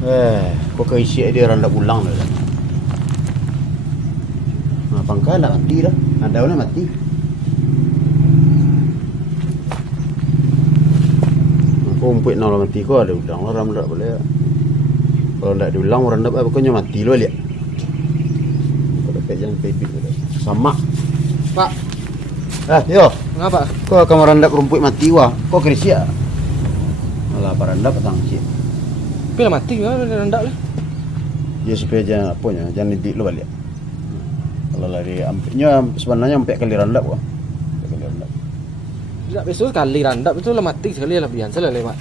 Kau keisi dia rendak ulang dah. Nah, pangkal nak mati dah. Ada orang mati. Kau umpit nak mati kau ada ulang orang rendak boleh. Kalau tak diulang orang rendak pokoknya mati lo lihat. Kau dapat jangan pebit dah. Sama. Pak. Yo. Ngapa? Kau kamu rendak rumput mati wah. Kau keisi ya. Malah rendak petang cik. Tapi lah mati kan rendak lah. Ya supaya jangan didik lo balik. Kalau lari ampiknya sebenarnya sampai kali randap wah. Kali randap. Tak besok sekali randap itu lah mati sekali lah biasa lah lewat.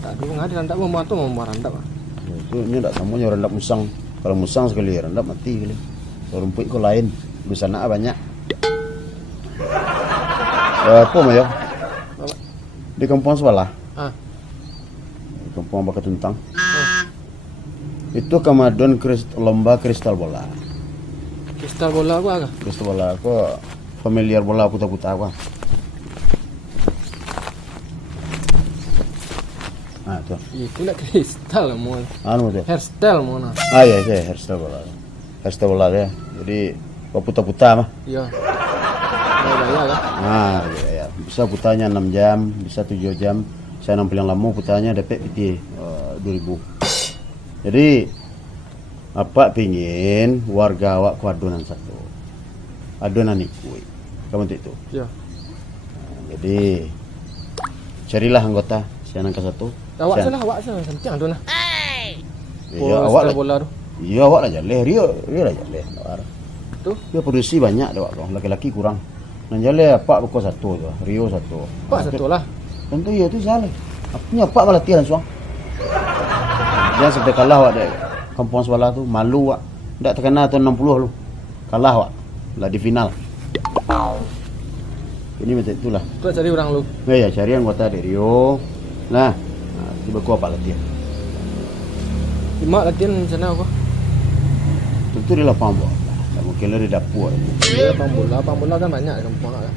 Tak ada ngadi randap mau tu mau randap. Itu nya tak samanya randap musang. Kalau musang sekali randap mati kali. Kalau rumput kau lain bisa nak banyak. Apa mayo? Di kampung sebelah. Di kampung Bakat Tuntang. Itu Kamadon lomba kristal bola. Kristal bola aku agak. Kristal bola aku familiar bola putar-putar aku. Tu. Itu nak kristal mau. Anu tu. Hairstyle mau nak. Ya, hairstyle bola. Hairstyle bola dia. Jadi kau putar-putar mah. Iya. Ya kan? Ya. Bisa putarnya 6 jam, bisa 7 jam. Saya nampil yang lama putarnya dapat PT 2000. Jadi apa pingin warga awak ku adonan satu. Adonan ikut. Kamu itu. Ya. Jadi carilah anggota sian angka 1. Awak salah penting tu nah. Ya awak lah bola tu. Ya awak lah jaleh, Rio lah jaleh. Tu. Dia produksi banyak dah awak. Laki-laki kurang. Nan jaleh apa buku 1 tu. Rio 1. Pak satu lah. Tentu ya tu salah. Apanya apa latihan suang. Dia sampai kalah awak dek. Kampung sebelah tu malu awak. Tak terkena tahun 60 lu. Kalah awak. Lah di final. Ini macam itulah. Tu cari orang lu. Ya cari anggota dari Rio. Nah, tiba ku apa latihan. Mak latihan sana aku. Tentu di lapangan bola. Tak mungkin di dapur. Dia lapang bola kan banyak di kampung kan.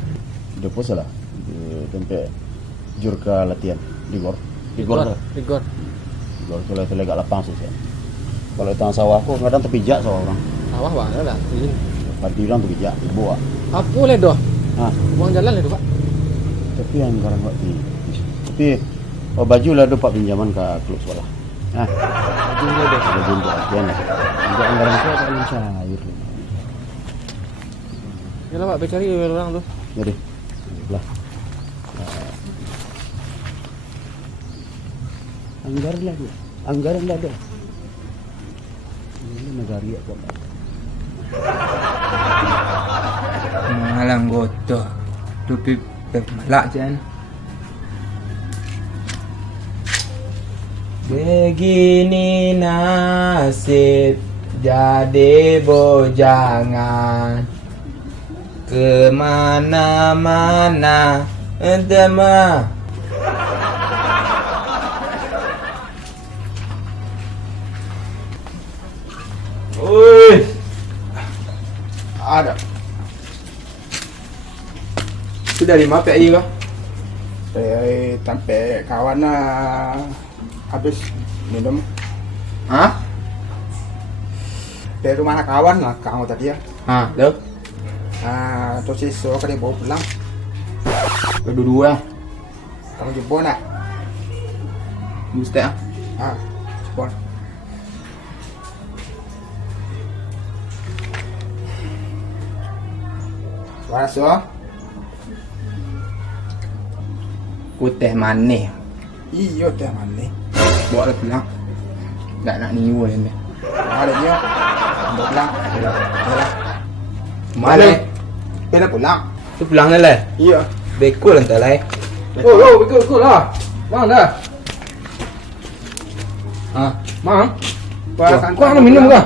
Dapur salah. Tempat jurka latihan di gor. Di gor tu lah agak lapang saja. Kalau tang sawah aku kadang terpijak sawah orang. Sawah mana lah. Padi orang terpijak, buat. Apa le doh? Buang jalan le doh, Pak. Tapi yang sekarang waktu tapi baju lah ada pak pinjaman ke klub sekolah. Baju le doh. Baju latihan lah. Juga anggaran saya tak cair. Yalah Pak, cari orang tu. Jadi, lah. Anggaran lah dia. Ini negara apa? Malang gotoh. Tu malak jan. Begini nasib jadi bojangan kemana-mana entema. Oi, Ada. tu dari mana PI kau? Sampai kawan habis minum Hah? dari rumah kawan lah kamu tadi ya. Dah. Terus siswa kan dia bawa pulang. Kedua-dua. Kamu jemput nak? Mesti Jemput. Suara so. Ku teh manis. Iyo teh manis. Bawa dia pulang. Tak nak niwa ni. Ada dia. Bawa pulang. Yalah. Mana? Dia pulang. Tu pulang dah lah. Iya. Bekul entah lah. Betul lah. Mang dah. Mang. Kau nak minum ke?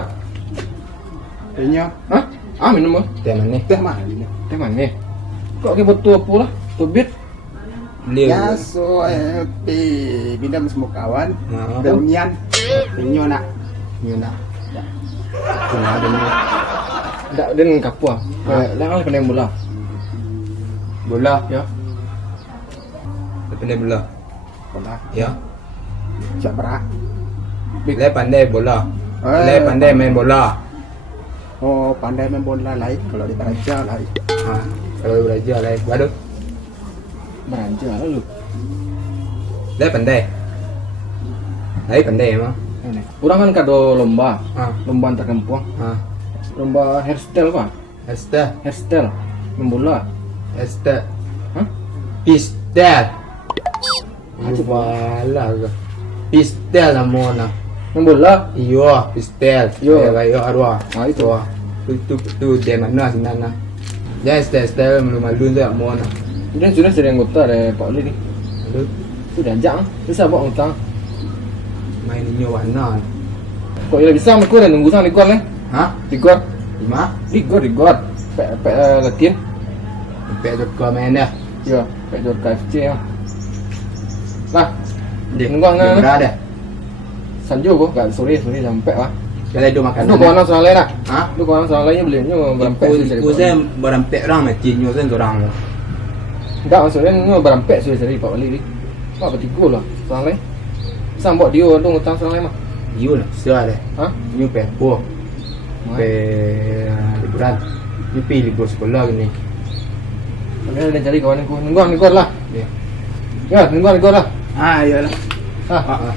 Dia. Minum ke? Teh manis. Teh manis. Teh mana? Kau ke betul apa lah? Tubit. Ya so pinjam semua kawan. Reunian. Inyo nak. Kena ada ni. Tak ada dengan kapua. Lang kena bola. Bola. Ya. Dia pandai bola. Bola. Ya. Siap berak. Le pandai bola. Le pandai main bola. Oh, pandai main bola lain. Kalau dia belajar lain. Ha, kalau belajar lain. Waduh. Belajar lah lu. Le pandai. Lai pandai emang. Ini. Orang kan kado lomba. Ha. Lomba antar kampung. Ha. Lomba hairstyle kan? Hairstyle. Main bola. Esther. Hah? Pistel. Wala ke. Pistel namanya. Main bola. Iyo, pistel. Iyo. Kayo arwah. Ah, itu. Wah. Tu dia mana sebenarnya. Dia Esther malu-malu tu mana. Dia sudah jadi anggota dari Pak Oli ni. Aduh, Sudah ajak. Bisa bawa utang. main inyo warna. Kok ia bisa aku dah nunggu sang ligor ni. Ha? Ligor. Lima? Ligor. Pek latihan. Sampai juga main dah. Ya, pek jual KFC ya. Lah, Dia nunggu ang berada. Sanjo ko, kat sore sampai lah. Kalau ada makan. Aduh, kawan orang lain lah. Ha? Aduh, kawan orang lainnya belinya berampek sudah. Ku saya berampek orang macam nyo sen orang. Tak, maksudnya ni berampek sudah dari Pak Oli ni. Pak bertiga lah, orang lain. Sampai dia tu ngutang orang lain mah. Iyo lah, sia deh. Ha? Nyo pepo. Pe liburan. Nyo pi libur sekolah gini. Mana ada cari kawan aku. Nunggu lah. Ya. Ya, nunggu lah. Ah, iyalah. Ha.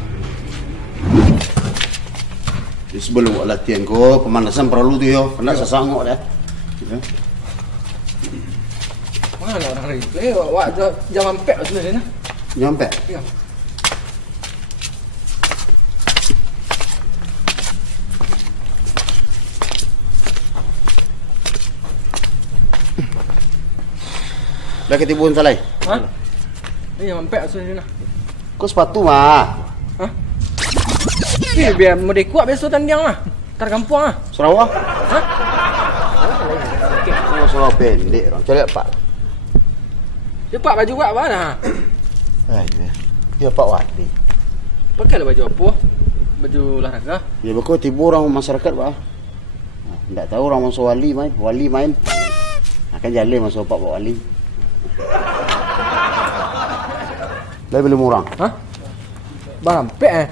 Jadi sebelum buat latihan ko, pemanasan perlu tu yo. Kena sesangok dah. Ya. Mana orang replay? Wak jam ampek sudah ni. Nyampe. Ya. Dah ketibun salai. Ha? Ni jam ampek sudah ni. Kau sepatu mah. Ha? Ni biar mode kuat besok tanding lah. Tar kampung lah. Sarawak. Ha? Oh, Sarawak pendek orang. Cari apa? Dia pak baju buat apa dah? Ya. Dia Pak Wadi. Pakailah baju apa? Baju olahraga. Ya betul tiba orang masyarakat bah. Tak tahu orang masuk wali main. Akan jalan masuk Pak Wali. Dah beli murang. Ha? Bang ampek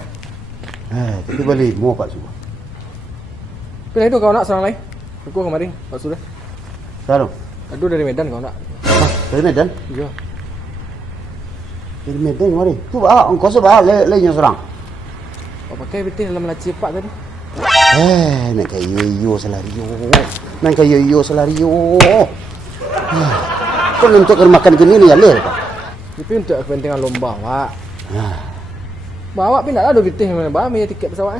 Tapi beli mau Pak semua. Pilih itu kau nak serang lain. Aku kemarin Pak sudah. Taruh. Aduh dari Medan kau nak. Dari Medan. Ya. Dari Medan mari. Tu bah, engkau sebah le serang. Kau pakai betul dalam laci pak tadi. Nak kayu selario. Nak kayu selario. Kau untuk makan gini ni alih Pak. Tapi untuk kepentingan lomba, Pak. Bawa pindah ada betul mana bawa punya tiket pesawat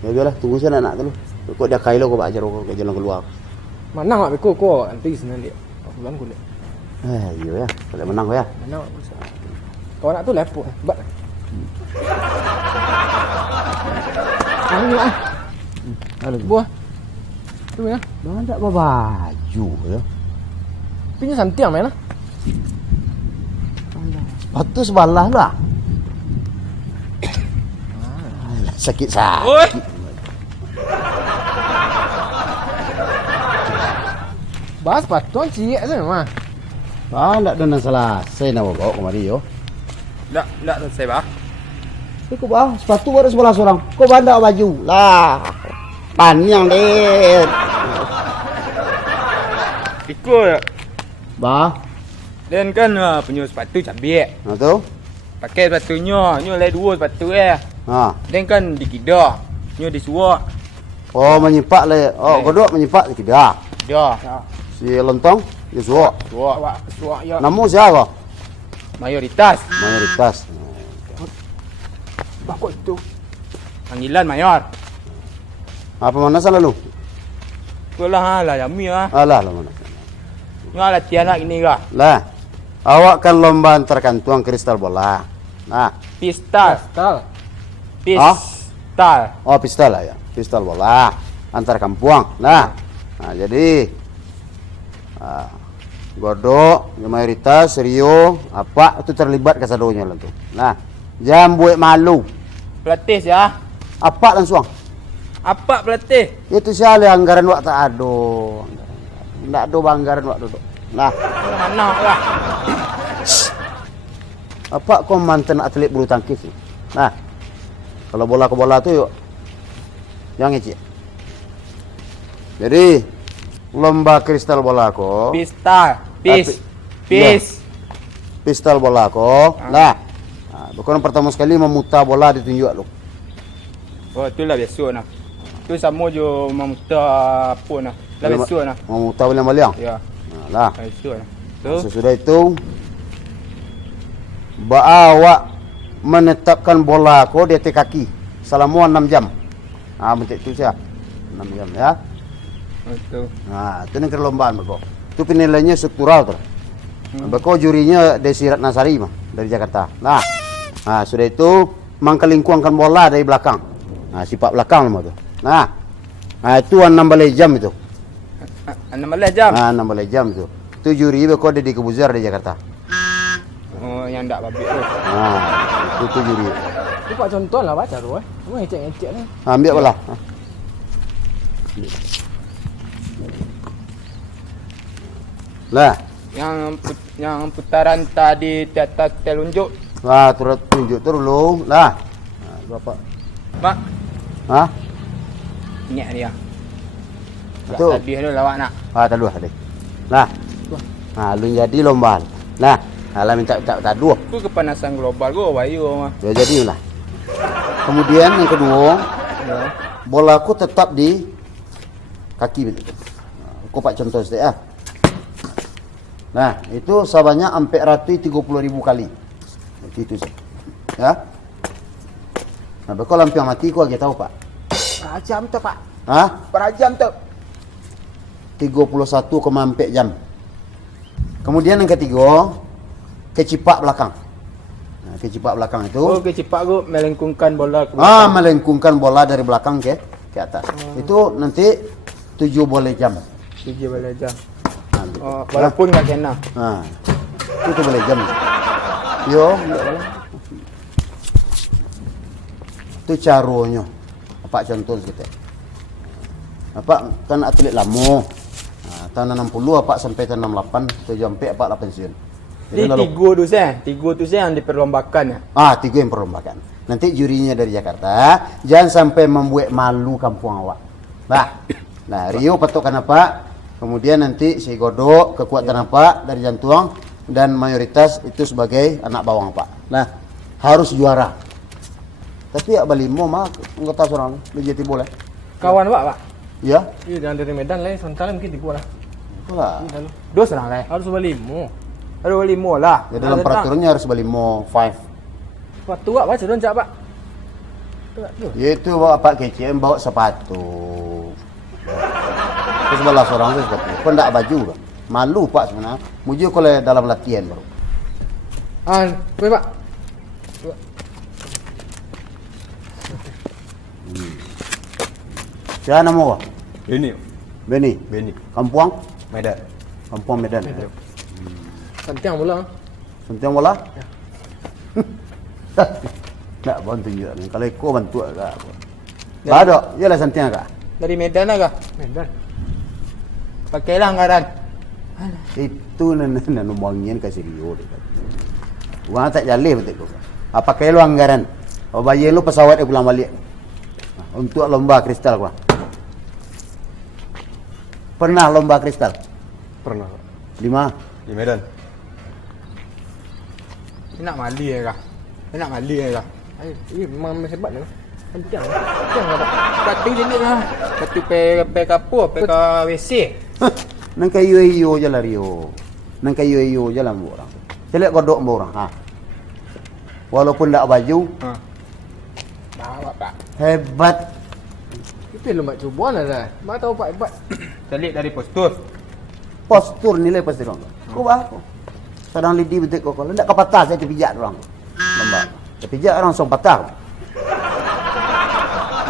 Ya biarlah, tunggu saya nak dulu. Kau dah kailo kau ajar kau ke jalan keluar. Mana mak kau nanti senang dia. Aku bilang kau dia. Iya ya, boleh menang kau ya. Mana mak bisa. Kau nak tu lepuk bat. Ini lah. Halo. Buah. Tu ya. Dah tak baju ya. Punya santiang mana? Sepatu sebelah lah. Sakit. Oi. Bas patron ciek tu mah. Tak ada masalah. Saya nak bawa kemari yo. Tak selesai bah. Kau bawa sepatu baru sebelah seorang. Kau bandar baju lah. Panjang deh. Ikut ya. Bah, Dan kan punya sepatu cabiak. nah tu. Pakai sepatunya, nyo lai dua sepatu Ha. Dan kan dikida. Nyo disuak. Oh menyipak le. Oh, kau dua menyipak tidak. Dah. Si lontong, dia suak. Suak. Suak ya. Namu siapa? Mayoritas. Mayoritas. Bakut tu. Panggilan mayor. Apa manasan lalu? Kulah lah jami ah. Alah lah mana. Nyo latihan nak ini kah? Lah. Awak kan lomba antar kantuang kristal bola. Nah, Pistol. Tal. Pistol. oh pistol lah ya. Pistol bola antar kampung. Nah jadi Godok, mayoritas, Rio, apa itu terlibat kasadonya lah tu. Nah, jam buat malu. Pelatih ya. Apa langsung? Apa pelatih? Itu siapa anggaran wak tak ada. Tak ada anggaran wak tu. Nah, Mana lah. apa kau mantan atlet bulu tangkis? Nah, Kalau bola ke bola tu yuk. Yang kecil. Jadi lomba kristal bola ko. Pistol. Pistol bola ko. Lah. Bukan pertama sekali memutar bola ditunjuk lu. Oh, itulah biasa nah. Tu sama je memutar pun nah. Lah biasa nah. Memutar baliang-baliang. Ya. Lah. Biasa nah. Tu. Sesudah itu awak menetapkan bola ko di atas kaki selama 6 jam. Bentuk itu saja. 6 jam ya. Betul. Itu ni perlombaan beko. Itu penilaiannya struktural tu. Beko jurinya Desirat Nasari mah dari Jakarta. Nah, sudah itu mengkelingkuangkan bola dari belakang. Sifat belakang mah tu. Nah, itu 6 balai jam itu. 6 balai jam. 6 balai jam itu. Itu juri beko di Kebuzar di Jakarta. Oh, yang tak babit tu. Itu juri. Itu buat contoh lah baca tu Cuma ngecek-ngecek ni. Ambil bola. Lah. Yang putaran tadi di atas telunjuk. Turut tunjuk tu dulu. Lah. Berapa? Mak. Ingat dia. Tu. Tadi tu lawak nak. Tak dua tadi. Lah. Lu jadi lomba. Lah. Lah minta tak dua. Tu kepanasan global go bayu mah. Ya jadilah. Kemudian yang kedua, bola aku tetap di kaki betul. Aku pak contoh sedek Nah, itu sebanyak sampai 130.000 kali. Itu sih. Ya. Nah, kalau lampion mati ku lagi tahu, Pak. Berajam tu, Pak. Berajam tu. 31,4 jam. Kemudian yang ketiga, kecipak belakang. Kecipak belakang itu. Oh, kecipak tu melengkungkan bola ke belakang. Melengkungkan bola dari belakang ke atas. Itu nanti 7 boleh jam. 7 boleh jam. Walaupun tak kena. Itu boleh jam. Yo. Itu caranya. Apa contoh kita? Apa kan atlet lama. Tahun 60 apa sampai tahun 68, 7 sampai apa 8 pensiun. Jadi tiga tu yang diperlombakan ya. 3 yang perlombakan. Nanti jurinya dari Jakarta, jangan sampai membuat malu kampung awak. Nah, Rio patokan apa? Kemudian nanti si godok kekuatan apa dari jantung dan mayoritas itu sebagai anak bawang Pak. Nah, harus juara. Tapi ya balimo mah anggota seorang menjadi boleh. Kawan Pak. Ya. Iya, jangan dari Medan lah, Sontal mungkin tipu lah. Itulah. Dua serang lah. Harus balimo. Ada balimo lah. Ya, dalam peraturannya harus balimo 5. Sepatu Pak, baca dong Cak Pak. Ya itu bawa Pak KCM bawa sepatu. Terus balas orang tu sepatu. Kau tak baju kan? Malu Pak sebenarnya. Muji kalau dalam latihan baru. Boleh Pak. Siapa nama awak? Beni. Beni. Kampung? Medan. Kampung Medan. Santiang bola. Santiang bola? Ya. Tak bantu juga. Kalau kau bantu agak. Ada, ialah Santiang agak. Dari Medan lah kah? Medan. Pakailah anggaran. Itu nombongin kasih Rio. Uang tak jalih betul kau. Pakai lu anggaran. Bayar lu pesawat pulang balik. Untuk lomba kristal kau. Pernah lomba kristal? Pernah. Di mana? Di Medan. Nak mali kah? Nak mali kah? Ini memang hebat ni. Santiang lah Pak. Batu jenis lah. Batu pe kapur, pe WC. Nang kayu-kayu je lah Rio. Nang kayu-kayu je lah orang. Celak kodok orang. Walaupun tak baju. Bawa Pak. Hebat. Itu lomba cubuan lah. Mak tahu Pak hebat. Telik dari postur. Postur nilai pasti orang. Kau bah. Sedang lidi betul kau. Kalau tak patah saya terpijak orang. Lomba. Terpijak orang langsung patah.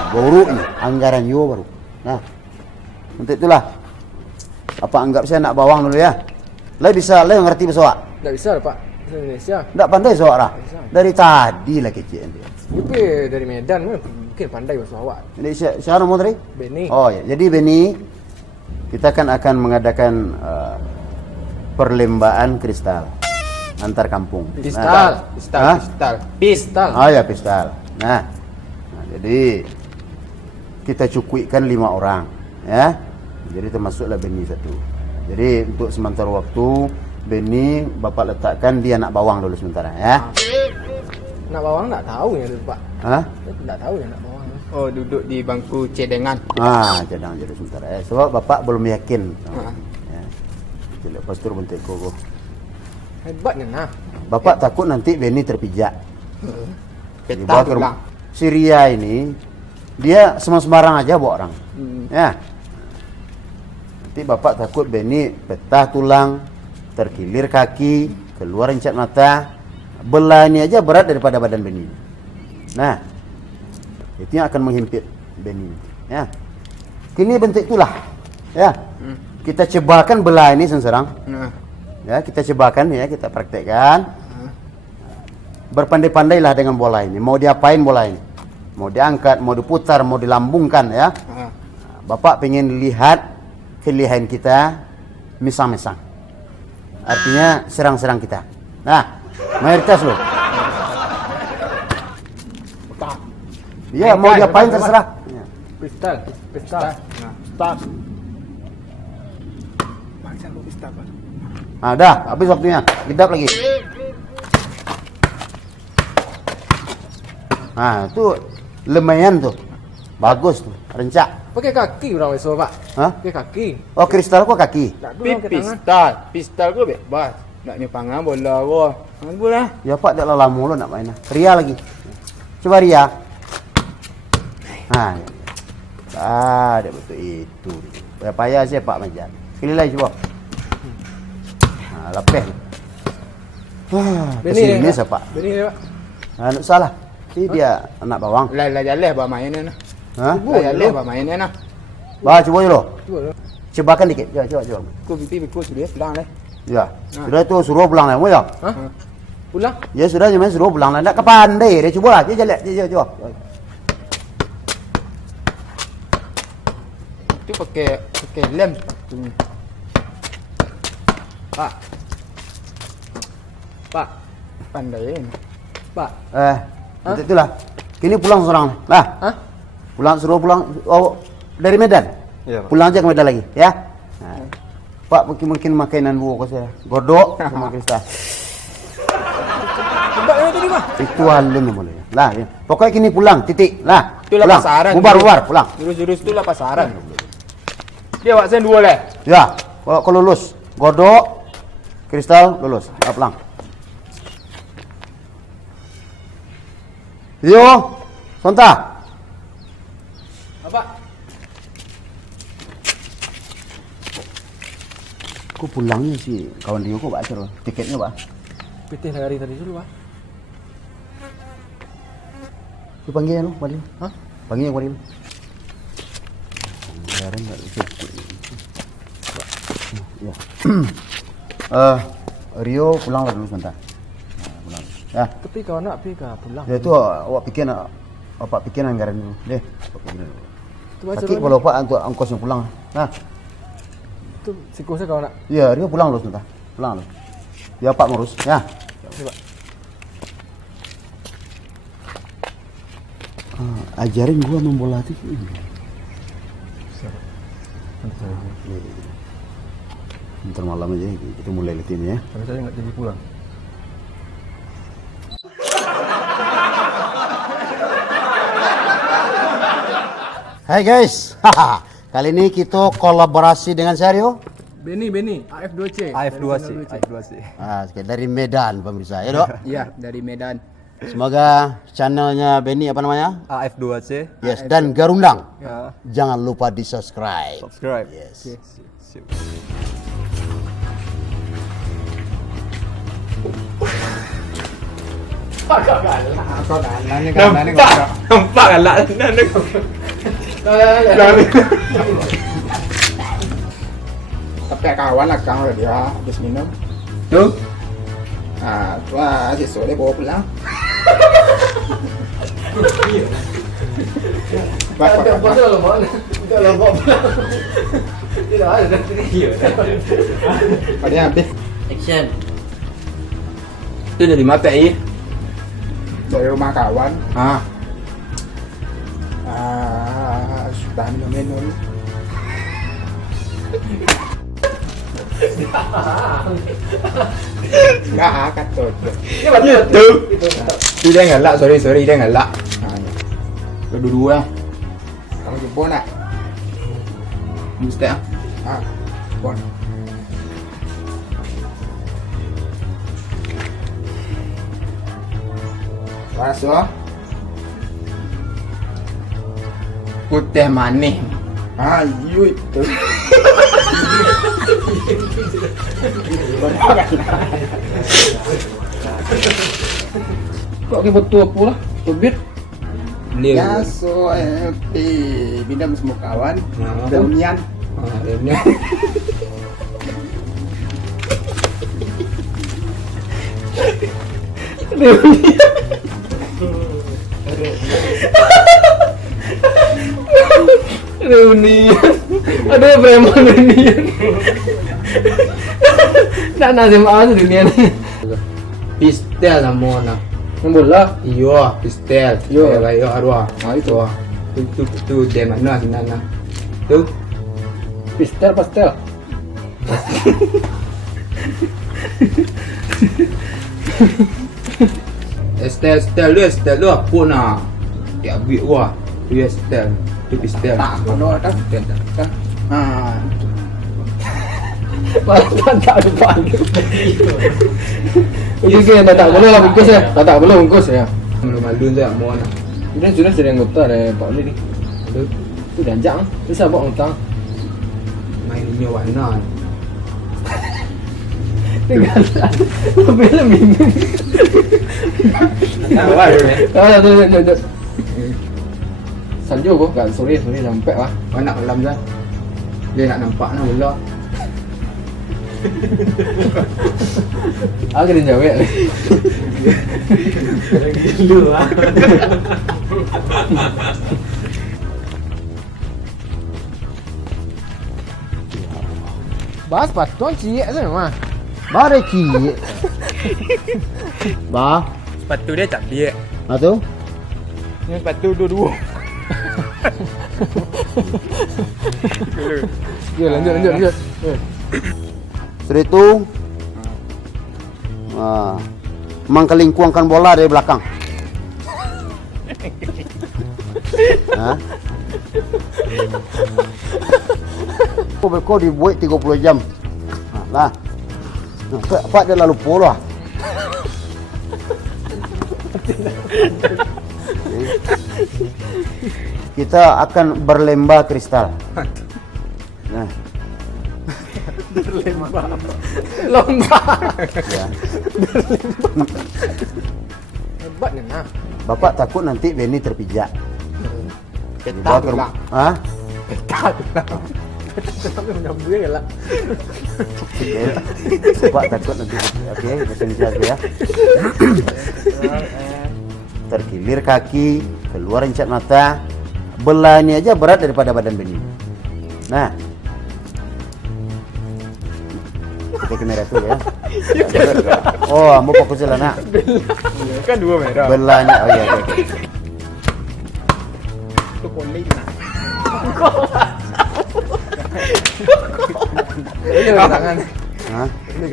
Baru ni anggaran yo baru. Nah. Untuk itulah. Apa anggap saya nak bawang dulu ya? Lai bisa, lai ngerti bahasa. Tak bisa lah Pak. Bahasa Indonesia. Tak pandai soak lah. Dari tadi lah kecil dia. Tapi dari Medan mungkin pandai bahasa awak. Jadi siapa nama tadi? Beni. Oh ya, jadi Beni kita kan akan mengadakan perlombaan kristal antar kampung. Pistal. Pistal. Pistal. Ya pistal. Nah, Jadi kita cukupkan 5 orang, ya. Jadi termasuklah Benny satu. Jadi untuk sementara waktu Benny bapak letakkan di anak bawang dulu sementara, ya. Nak bawang tak tahu ya dulu Pak. Hah? Tak tahu ya nak bawang. Oh, duduk di bangku cadangan. Cadang jadi sementara, ya. Sebab bapak belum yakin. Ah. Ya. Jadi lepas tu bentuk koko. Hebatnya nah. Bapak takut nanti Benny terpijak. Peta Dibawa ke rumah. tulang. Syria ini dia sembarang aja bawa orang. Ya. Nanti bapak takut Benny petah tulang, terkilir kaki, keluar rencat mata. Belah ini aja berat daripada badan Benny. Nah, itu yang akan menghimpit Benny. Ya. Kini bentuk itulah. Ya. Kita cebakan belah ini senserang. Nah, Ya, kita cobakan ya, kita praktekkan. Berpandai-pandailah dengan bola ini. Mau diapain bola ini? Mau diangkat, mau diputar, mau dilambungkan ya. Bapak pengen lihat kelihayan kita misang-misang. Artinya serang-serang kita. Nah, mayoritas loh. Iya, mau diapain terserah. Ya. Pistol. start. Macam lu pista, Pak. Nah, dah, habis waktunya. Gedap lagi. Nah, itu lumayan tuh. Bagus tuh, rencak. Pakai kaki orang besok Pak. Hah? Pakai kaki. Oh, kristal kok kaki? Tak dulu pakai tangan. Pistol gua bebas. Nak nyepang bola gua. Boleh. Ya Pak, dah lama lo nak main. Ria lagi. Coba Ria. Nah, dia betul itu. Ya payah saya Pak Majan. Sekali lagi coba. Nah, lepeh. Kesini siapa? Beni Pak. Anak salah. Ini dia anak bawang. Lah jalan bawa mainnya nah. Hah? Lah jalan bawa mainnya nah. Bah, coba dulu. Coba dulu. Cobakan dikit. Coba. Ku pipi sudah pulang lah. Ya. Sudah tu suruh pulang lah, mau ya? Hah? Pulang? Ya sudah, cuma suruh pulang lah. Tak kepandai dia. Coba lah. Coba. Itu pakai lem sepatunya. Pak. Pak. Pandai ini. Pak. Nanti itulah. Kini pulang seorang. Lah. Hah? Suruh pulang. Oh, dari Medan. Iya, Pak. Pulang aja ke Medan lagi, ya. Nah. Pak, mungkin makanan buah kau saya. Godok sama kristal. Tembak yang tadi Pak. Itu halun boleh. Lah, ya. Pokoknya kini pulang, titik. Lah. Itulah Pulang. pasaran. Bubar, pulang. Jurus-jurus itulah pasaran. Dia wak sen dua leh. Ya, kalau lulus, godok, kristal, lulus. Pulang. Yo, Sonta. Apa? Kok pulangnya sih kawan dia kok baca loh. Tiketnya Pak. Pitih dari tadi dulu Pak. Lu panggil lu balik. Hah? Panggil balik. Biarin enggak bisa. Ya. Rio pulang dulu sebentar. Nah, pulang. Ya. Tapi kalau nak pergi ke pulang. Ya itu awak pikir anggaran dulu. Deh. Tu baca Sakit dulu. kalau Pak untuk ongkosnya pulang. Nah. Tu sikosnya kalau nak. Ya, Rio pulang dulu sebentar. Pulang dulu. Ya Pak ngurus. Ya. Coba. Ajarin gua main bola itu. Ntar malam aja kita mulai latihan ya. Tapi saya enggak jadi pulang. Hai guys. Kali ini kita kolaborasi dengan Sario. Beni, AF2C. AF2C. Dari Medan pemirsa ya dok. Iya, dari Medan. Semoga channelnya Benny apa namanya? AF2C. Yes, dan Garundang. Ya. Jangan lupa di subscribe. Subscribe. Yes. Sip. Nampak galak. Tapi kawan lah kau dia habis minum. Tuh. Tua si sore bawa pulang. Tak pasal lah Pak. Tidak lah Pak. Tidak ada nanti dia. Padahal habis. Action. Itu dari mata dari rumah kawan. sudah minum. Nggak akan tuh. Itu dia ngelak, sorry dia ngelak. Kedua-dua. Kamu jumpa nak? Mesti ah. Pon. Rasa putih manis. Ayu itu. Kok ke betul apa lah? Tubit. Ya so bidam semua kawan. Demian. Ini. Reunian. Ada preman reunian. Nak nasib apa dunia ni? Pistel sama nak. Yang bola. Iyo, pistel. Yo. Yo arwah. Itu. Tu dia mana sana. Tu. Pastel. Estel lu apa nak? Dia ambil wah. Tu estel. Tu pistel. Tak mana dah. Tak ada panggil. Okey, tak boleh lah bungkus ya. Tak boleh bungkus ya. Malu tak mau nak. Dia sudah sering anggota dari Pak Oli ni. Tu danjang. Bisa bawa utang. Main ni warna. Tinggal. Bila minum. Tu. Sanjo kau kat sore sampai lah. Anak malam dah. Dia nak nampak nak bola. Aku kena jawab ni. Gila lah. Bas patron cik sana mah. Ba ada cik. Ba. Sepatu dia tak biak. Ha tu. Ini sepatu dua-dua. Ya, lanjut. Sudah itu mengkelingkuangkan bola dari belakang. Kau dibuat 30 jam. Lah. Pak dia lalu pola. Kita akan berlembah kristal. Nah. Lomba. Ya. Hebat kan nah. Bapak takut nanti Benny terpijak. Dibawa ke rumah. Hah? Menyambung ya lah. Okey. Bapak takut nanti. Okey, pesan jaga ya. Terkilir kaki, keluar cat mata. Belah ini aja berat daripada badan Benny. Nah. Pakai kamera tu ya. Oh, mau fokus lah nak. Kan dua merah. Belahnya. Oh ya, okey. Tu kolej nak. Ini tangan. Ha? Ini